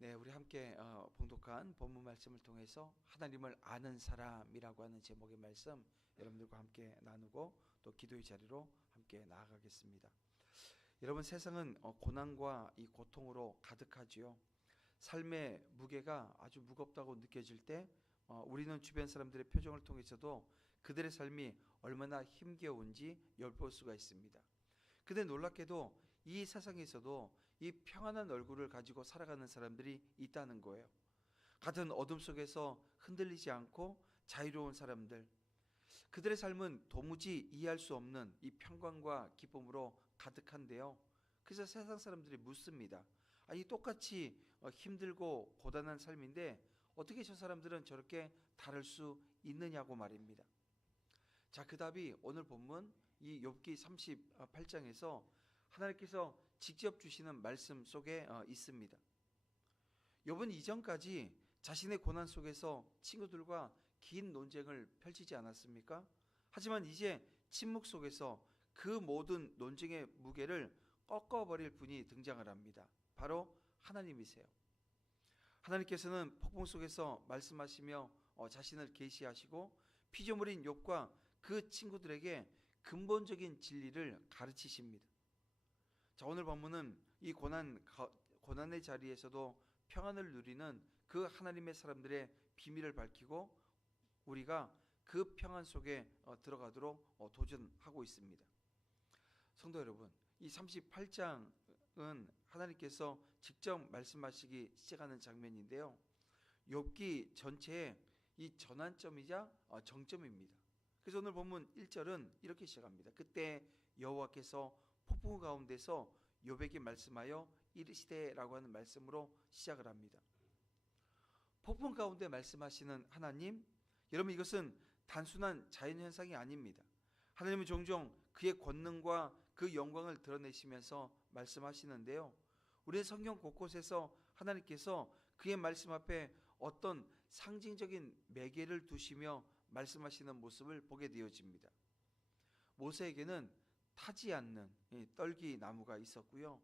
네, 우리 함께 봉독한 본문 말씀을 통해서 하나님을 아는 사람이라고 하는 제목의 말씀 여러분들과 함께 나누고 또 기도의 자리로 함께 나아가겠습니다. 여러분, 세상은 고난과 이 고통으로 가득하지요. 삶의 무게가 아주 무겁다고 느껴질 때 우리는 주변 사람들의 표정을 통해서도 그들의 삶이 얼마나 힘겨운지 엿볼 수가 있습니다. 근데 놀랍게도 이 세상에서도 이 평안한 얼굴을 가지고 살아가는 사람들이 있다는 거예요. 같은 어둠 속에서 흔들리지 않고 자유로운 사람들, 그들의 삶은 도무지 이해할 수 없는 이 평강과 기쁨으로 가득한데요. 그래서 세상 사람들이 묻습니다. 아니, 똑같이 힘들고 고단한 삶인데 어떻게 저 사람들은 저렇게 다를 수 있느냐고 말입니다. 자, 그 답이 오늘 본문 이 욥기 38장에서 하나님께서 직접 주시는 말씀 속에 있습니다. 욥은 이전까지 자신의 고난 속에서 친구들과 긴 논쟁을 펼치지 않았습니까? 하지만 이제 침묵 속에서 그 모든 논쟁의 무게를 꺾어버릴 분이 등장을 합니다. 바로 하나님이세요. 하나님께서는 폭풍 속에서 말씀하시며 자신을 계시하시고 피조물인 욥과 그 친구들에게 근본적인 진리를 가르치십니다. 자, 오늘 본문은 이 고난의 자리에서도 평안을 누리는 그 하나님의 사람들의 비밀을 밝히고 우리가 그 평안 속에 들어가도록 도전하고 있습니다. 성도 여러분, 이 38장은 하나님께서 직접 말씀하시기 시작하는 장면인데요. 욥기 전체의 이 전환점이자 정점입니다. 그래서 오늘 본문 1절은 이렇게 시작합니다. 그때 여호와께서 폭풍 가운데서 욥에게 말씀하여 이르시되라고 하는 말씀으로 시작을 합니다. 폭풍 가운데 말씀하시는 하나님, 여러분, 이것은 단순한 자연현상이 아닙니다. 하나님은 종종 그의 권능과 그 영광을 드러내시면서 말씀하시는데요. 우리는 성경 곳곳에서 하나님께서 그의 말씀 앞에 어떤 상징적인 매개를 두시며 말씀하시는 모습을 보게 되어집니다. 모세에게는 타지 않는 떨기 나무가 있었고요.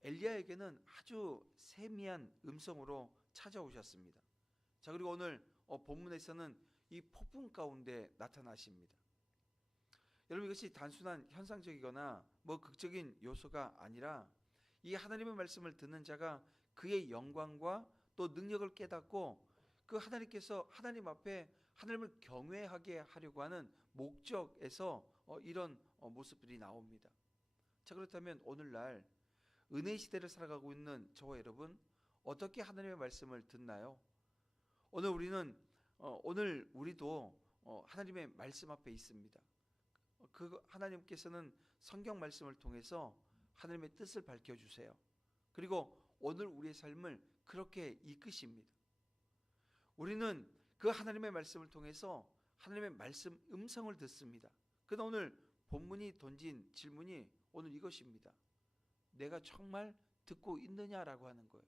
엘리야에게는 아주 세미한 음성으로 찾아오셨습니다. 자, 그리고 오늘 본문에서는 이 폭풍 가운데 나타나십니다. 여러분, 이것이 단순한 현상적이거나 극적인 요소가 아니라 이 하나님의 말씀을 듣는 자가 그의 영광과 또 능력을 깨닫고 그 하나님께서 하나님 앞에 하나님을 경외하게 하려고 하는 목적에서 이런 모습들이 나옵니다. 자, 그렇다면 오늘날 은혜의 시대를 살아가고 있는 저와 여러분, 어떻게 하나님의 말씀을 듣나요? 오늘 우리도 하나님의 말씀 앞에 있습니다. 그 하나님께서는 성경 말씀을 통해서 하나님의 뜻을 밝혀주세요. 그리고 오늘 우리의 삶을 그렇게 이끄십니다. 우리는 그 하나님의 말씀을 통해서 하나님의 말씀 음성을 듣습니다. 그러나 오늘 본문이 던진 질문이 오늘 이것입니다. 내가 정말 듣고 있느냐라고 하는 거예요.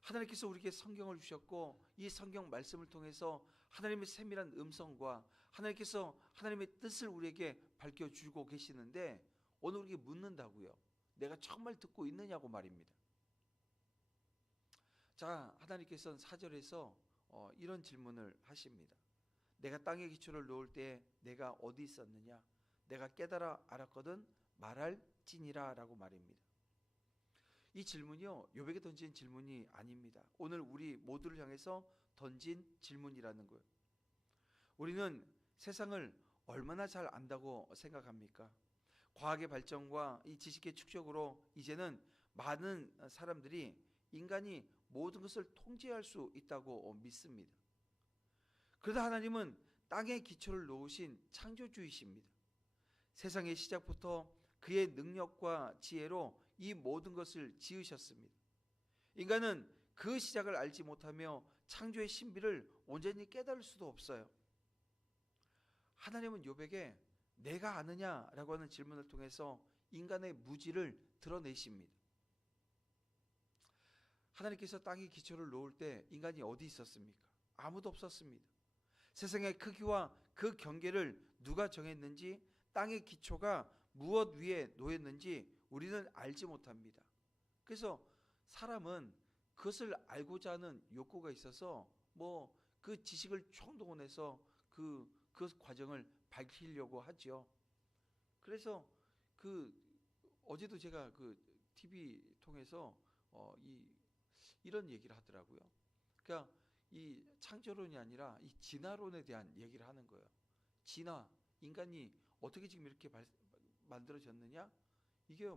하나님께서 우리에게 성경을 주셨고 이 성경 말씀을 통해서 하나님의 세밀한 음성과 하나님께서 하나님의 뜻을 우리에게 밝혀주고 계시는데 오늘 우리에게 묻는다고요. 내가 정말 듣고 있느냐고 말입니다. 자, 하나님께서는 4절에서 이런 질문을 하십니다. 내가 땅의 기초를 놓을 때 내가 어디 있었느냐? 내가 깨달아 알았거든 말할지니라 라고 말입니다. 이 질문이요, 욥에게 던진 질문이 아닙니다. 오늘 우리 모두를 향해서 던진 질문이라는 거예요. 우리는 세상을 얼마나 잘 안다고 생각합니까? 과학의 발전과 이 지식의 축적으로 이제는 많은 사람들이 인간이 모든 것을 통제할 수 있다고 믿습니다. 그러나 하나님은 땅의 기초를 놓으신 창조주이십니다. 세상의 시작부터 그의 능력과 지혜로 이 모든 것을 지으셨습니다. 인간은 그 시작을 알지 못하며 창조의 신비를 온전히 깨달을 수도 없어요. 하나님은 욥에게 내가 아느냐라고 하는 질문을 통해서 인간의 무지를 드러내십니다. 하나님께서 땅의 기초를 놓을 때 인간이 어디 있었습니까? 아무도 없었습니다. 세상의 크기와 그 경계를 누가 정했는지, 땅의 기초가 무엇 위에 놓였는지 우리는 알지 못합니다. 그래서 사람은 그것을 알고자 하는 욕구가 있어서 뭐 그 지식을 총동원해서 그 과정을 밝히려고 하죠. 그래서 그 어제도 제가 그 TV 통해서 이런 얘기를 하더라고요. 그러니까 이 창조론이 아니라 이 진화론에 대한 얘기를 하는 거예요. 진화, 인간이 어떻게 지금 이렇게 만들어졌느냐? 이게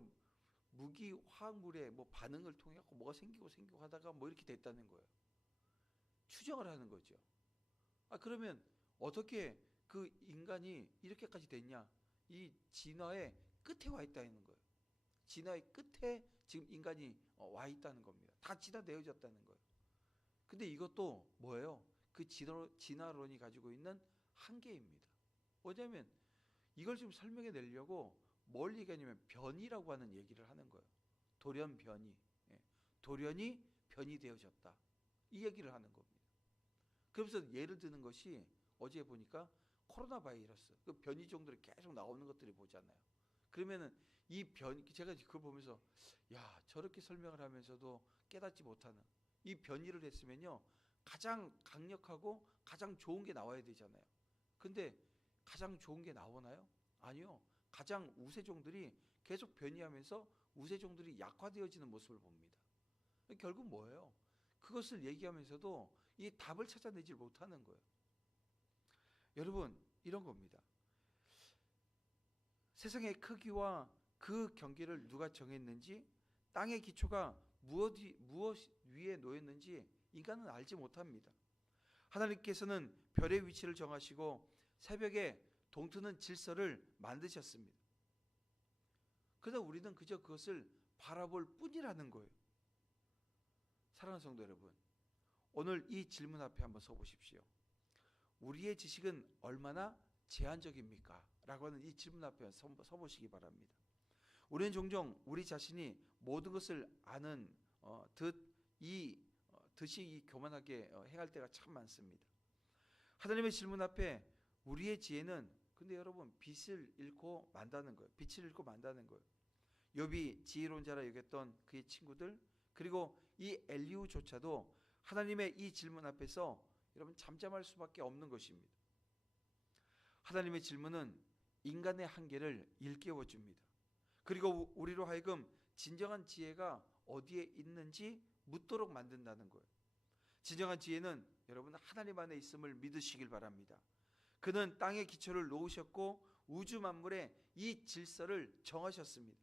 무기 화학물의 뭐 반응을 통해 갖고 뭐가 생기고 하다가 뭐 이렇게 됐다는 거예요. 추정을 하는 거죠. 그러면 어떻게 그 인간이 이렇게까지 됐냐? 이 진화의 끝에 와 있다는 거예요. 진화의 끝에 지금 인간이 와 있다는 겁니다. 다 진화되어졌다는 거예요. 근데 이것도 뭐예요? 그 진화론이 가지고 있는 한계입니다. 뭐냐면 이걸 좀 설명해 내려고 뭘 얘기하냐면 변이라고 하는 얘기를 하는 거예요. 돌연 변이. 예. 돌연이 변이 되어졌다. 이 얘기를 하는 겁니다. 그래서 예를 드는 것이 어제 보니까 코로나 바이러스 그 변이 종들이 계속 나오는 것들이 보잖아요. 그러면은 이 제가 그걸 보면서 야, 저렇게 설명을 하면서도 깨닫지 못하는 이 변이를 했으면요 가장 강력하고 가장 좋은 게 나와야 되잖아요. 근데 가장 좋은 게 나오나요? 아니요. 가장 우세종들이 계속 변이하면서 우세종들이 약화되어지는 모습을 봅니다. 결국 뭐예요? 그것을 얘기하면서도 이 답을 찾아내질 못하는 거예요. 여러분, 이런 겁니다. 세상의 크기와 그 경계를 누가 정했는지, 땅의 기초가 무엇 위에 놓였는지 인간은 알지 못합니다. 하나님께서는 별의 위치를 정하시고 새벽에 동트는 질서를 만드셨습니다. 그러나 우리는 그저 그것을 바라볼 뿐이라는 거예요. 사랑하는 성도 여러분, 오늘 이 질문 앞에 한번 서보십시오. 우리의 지식은 얼마나 제한적입니까? 라고 하는 이 질문 앞에 서보시기 바랍니다. 우리는 종종 우리 자신이 모든 것을 아는 듯이 교만하게 행할 때가 참 많습니다. 하나님의 질문 앞에 우리의 지혜는 근데 여러분 빛을 잃고 만다는 거예요. 빛을 잃고 만다는 거예요. 욥이 지혜로운 자라 여겼던 그의 친구들 그리고 이 엘리후조차도 하나님의 이 질문 앞에서 여러분 잠잠할 수밖에 없는 것입니다. 하나님의 질문은 인간의 한계를 일깨워 줍니다. 그리고 우리로 하여금 진정한 지혜가 어디에 있는지 묻도록 만든다는 거예요. 진정한 지혜는 여러분 하나님 안에 있음을 믿으시길 바랍니다. 그는 땅의 기초를 놓으셨고 우주 만물의 이 질서를 정하셨습니다.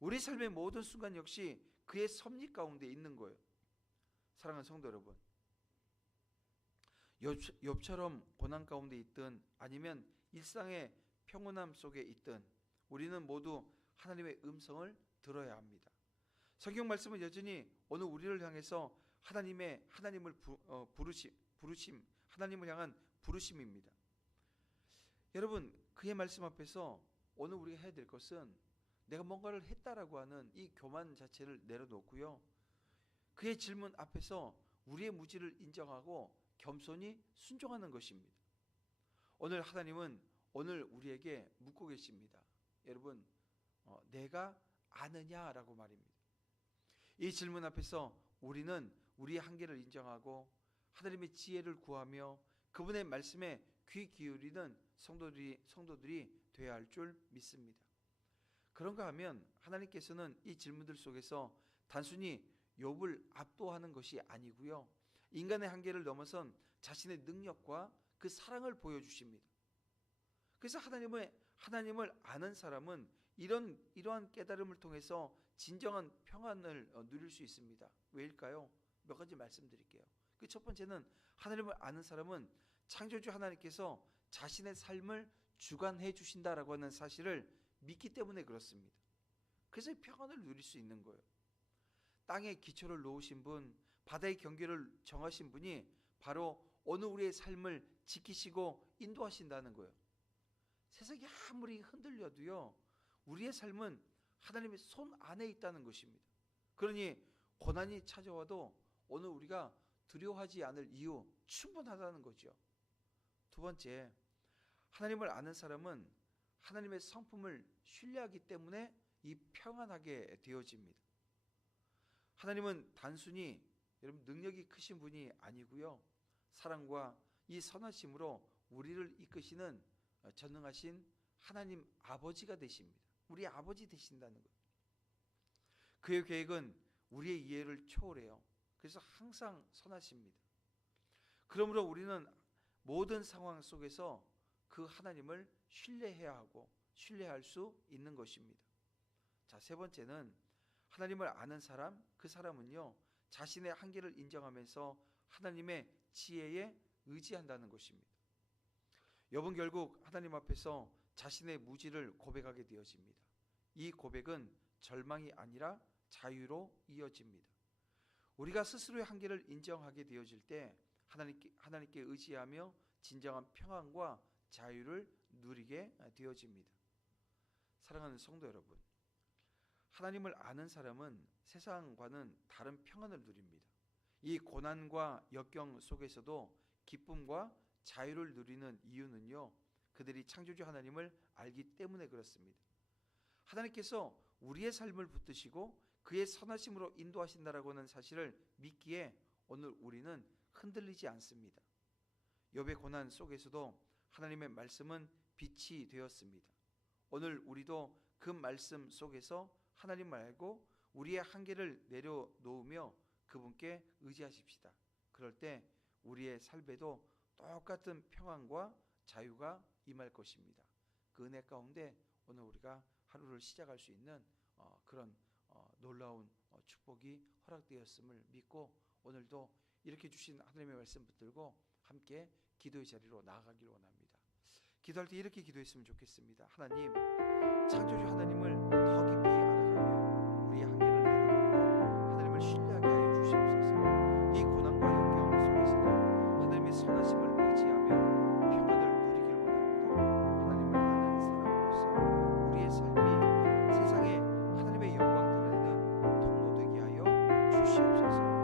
우리 삶의 모든 순간 역시 그의 섭리 가운데 있는 거예요. 사랑하는 성도 여러분, 욥처럼 고난 가운데 있든 아니면 일상의 평온함 속에 있든 우리는 모두 하나님의 음성을 들어야 합니다. 성경 말씀은 여전히 오늘 우리를 향해서 하나님을 부르심, 하나님을 향한 부르심입니다. 여러분, 그의 말씀 앞에서 오늘 우리가 해야 될 것은 내가 뭔가를 했다라고 하는 이 교만 자체를 내려놓고요. 그의 질문 앞에서 우리의 무지를 인정하고 겸손히 순종하는 것입니다. 오늘 하나님은 오늘 우리에게 묻고 계십니다. 여러분, 내가 아느냐라고 말입니다. 이 질문 앞에서 우리는 우리의 한계를 인정하고 하나님의 지혜를 구하며 그분의 말씀에 귀 기울이는 성도들이 되어야 할 줄 믿습니다. 그런가 하면 하나님께서는 이 질문들 속에서 단순히 욥을 압도하는 것이 아니고요. 인간의 한계를 넘어선 자신의 능력과 그 사랑을 보여주십니다. 그래서 하나님을 아는 사람은 이러한 깨달음을 통해서 진정한 평안을 누릴 수 있습니다. 왜일까요? 몇 가지 말씀드릴게요. 그 첫 번째는 하나님을 아는 사람은 창조주 하나님께서 자신의 삶을 주관해 주신다라고 하는 사실을 믿기 때문에 그렇습니다. 그래서 평안을 누릴 수 있는 거예요. 땅의 기초를 놓으신 분, 바다의 경계를 정하신 분이 바로 오늘 우리의 삶을 지키시고 인도하신다는 거예요. 세상이 아무리 흔들려도요, 우리의 삶은 하나님의 손 안에 있다는 것입니다. 그러니 고난이 찾아와도 오늘 우리가 두려워하지 않을 이유 충분하다는 거죠. 두 번째, 하나님을 아는 사람은 하나님의 성품을 신뢰하기 때문에 이 평안하게 되어집니다. 하나님은 단순히 여러분 능력이 크신 분이 아니고요. 사랑과 이 선하심으로 우리를 이끄시는 전능하신 하나님 아버지가 되십니다. 우리 아버지 되신다는 것. 그의 계획은 우리의 이해를 초월해요. 그래서 항상 선하십니다. 그러므로 우리는 모든 상황 속에서 그 하나님을 신뢰해야 하고 신뢰할 수 있는 것입니다. 자, 세 번째는 하나님을 아는 사람, 그 사람은요 자신의 한계를 인정하면서 하나님의 지혜에 의지한다는 것입니다. 욥은 결국 하나님 앞에서 자신의 무지를 고백하게 되어집니다. 이 고백은 절망이 아니라 자유로 이어집니다. 우리가 스스로의 한계를 인정하게 되어질 때 하나님께 의지하며 진정한 평안과 자유를 누리게 되어집니다. 사랑하는 성도 여러분, 하나님을 아는 사람은 세상과는 다른 평안을 누립니다. 이 고난과 역경 속에서도 기쁨과 자유를 누리는 이유는요, 그들이 창조주 하나님을 알기 때문에 그렇습니다. 하나님께서 우리의 삶을 붙드시고 그의 선하심으로 인도하신다라고 하는 사실을 믿기에 오늘 우리는 흔들리지 않습니다. 욥의 고난 속에서도 하나님의 말씀은 빛이 되었습니다. 오늘 우리도 그 말씀 속에서 하나님을 알고 우리의 한계를 내려놓으며 그분께 의지하십시다. 그럴 때 우리의 삶에도 똑같은 평안과 자유가 임할 것입니다. 그 은혜 가운데 오늘 우리가 하루를 시작할 수 있는 그런 놀라운 축복이 허락되었음을 믿고 오늘도 이렇게 주신 하나님의 말씀 붙들고 함께 기도의 자리로 나아가기를 원합니다. 기도할 때 이렇게 기도했으면 좋겠습니다. 하나님, 창조주 하나님을 더 깊이 알아가며 우리의 한계를 내려놓고 하나님을 신뢰하게 하여 주시옵소서. 이 고난과 역경 속에서도 하나님의 선하심을 의지하며 평안을 누리기를 원합니다. 하나님을 아는 사람으로서 우리의 삶이 세상에 하나님의 영광 드러내는 통로 되게 하여 주시옵소서.